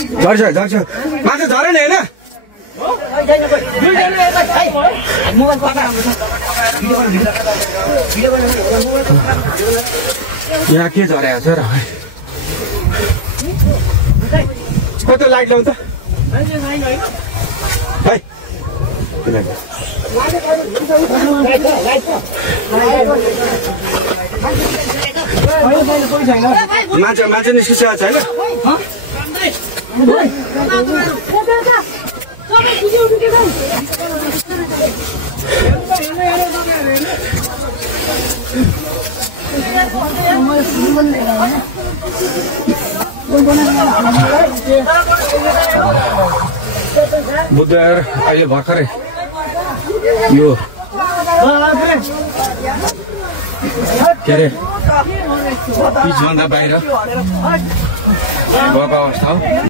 झर्छ झर्छ माछा झरेन होइन यहाँ के झरेको छ र कस्तो लाइट लाउँछ मान्छे निस्किसकेको छैन बुधबार अहिले भर्खरै यो के अरे पिचभन्दा बाहिर गएको अवस्था हो।